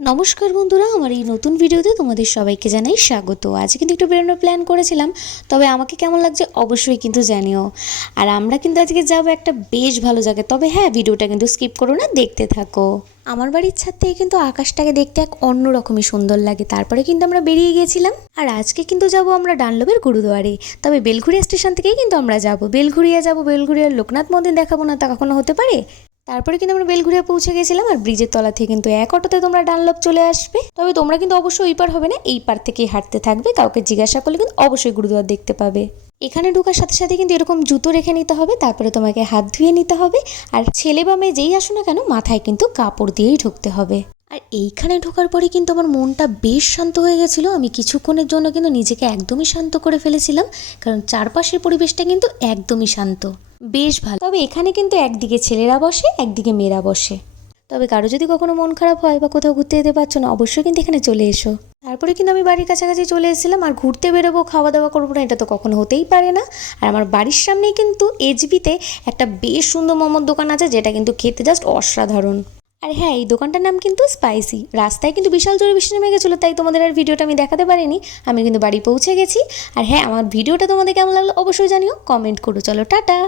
নমস্কার বন্ধুরা, আমার এই নতুন ভিডিওতে তোমাদের সবাইকে জানাই স্বাগত। আজ কিন্তু একটু বেরোনোর প্ল্যান করেছিলাম, তবে আমাকে কেমন লাগছে অবশ্যই কিন্তু জানিও। আর আমরা কিন্তু আজকে যাব একটা বেশ ভালো জায়গায়, তবে হ্যাঁ, ভিডিওটা কিন্তু স্কিপ করো না, দেখতে থাকো। আমার বাড়ির ছাদ থেকে কিন্তু আকাশটাকে দেখতে এক অন্যরকমই সুন্দর লাগে। তারপরে কিন্তু আমরা বেরিয়ে গিয়েছিলাম। আর আজকে কিন্তু যাব আমরা ডানলপের গুরুদুয়ারে, তবে বেলঘরিয়া স্টেশন থেকেই কিন্তু আমরা যাব। বেলঘরিয়ার লোকনাথ মন্দির দেখাবো না তা কখনো হতে পারে। তারপরে কিন্তু আমরা বেলঘরিয়া পৌঁছে গেছিলাম। আর ব্রিজের তলা থেকে কিন্তু এক অটোতে তোমরা ডানলপ চলে আসবে। তবে তোমরা কিন্তু অবশ্যই ওই পার হবে না, এই পার থেকেই হাঁটতে থাকবে। কাউকে জিজ্ঞাসা করলে কিন্তু অবশ্যই গুরুদুয়ার দেখতে পাবে। এখানে ঢোকার সাথে সাথে কিন্তু এরকম জুতো রেখে নিতে হবে, তারপরে তোমাকে হাত ধুয়ে নিতে হবে। আর ছেলে বা মেয়ে যেই আসো না কেন, মাথায় কিন্তু কাপড় দিয়েই ঢুকতে হবে। আর এইখানে ঢোকার পরে কিন্তু আমার মনটা বেশ শান্ত হয়ে গেছিলো। আমি কিছুক্ষণের জন্য কিন্তু নিজেকে একদমই শান্ত করে ফেলেছিলাম, কারণ চারপাশের পরিবেশটা কিন্তু একদমই শান্ত, বেশ ভালো। তবে এখানে কিন্তু একদিকে ছেলেরা বসে, একদিকে মেয়েরা বসে। তবে কারো যদি কখনো মন খারাপ হয় বা কোথাও ঘুরতে যেতে পারছো না, অবশ্যই কিন্তু এখানে চলে এসো। তারপরে কিন্তু আমি বাড়ির কাছাকাছি চলে এসেছিলাম। আর ঘুরতে বেরোবো, খাওয়া দাওয়া করবো না, এটা তো কখনো হতেই পারে না। আর আমার বাড়ির সামনেই কিন্তু এইচবিতে একটা বেশ সুন্দর মোমোর দোকান আছে, যেটা কিন্তু খেতে জাস্ট অসাধারণ। আর হ্যাঁ, এই দোকানটার নাম কিন্তু স্পাইসি। রাস্তায় কিন্তু বিশাল জোরে বৃষ্টি নেমে গেছিলো, তাই তোমাদের আর ভিডিওটা আমি দেখাতে পারিনি। আমি কিন্তু বাড়ি পৌঁছে গেছি। আর হ্যাঁ, আমার ভিডিওটা তোমাদের কেমন লাগলো অবশ্যই জানিও, কমেন্ট করো। চলো টাটা।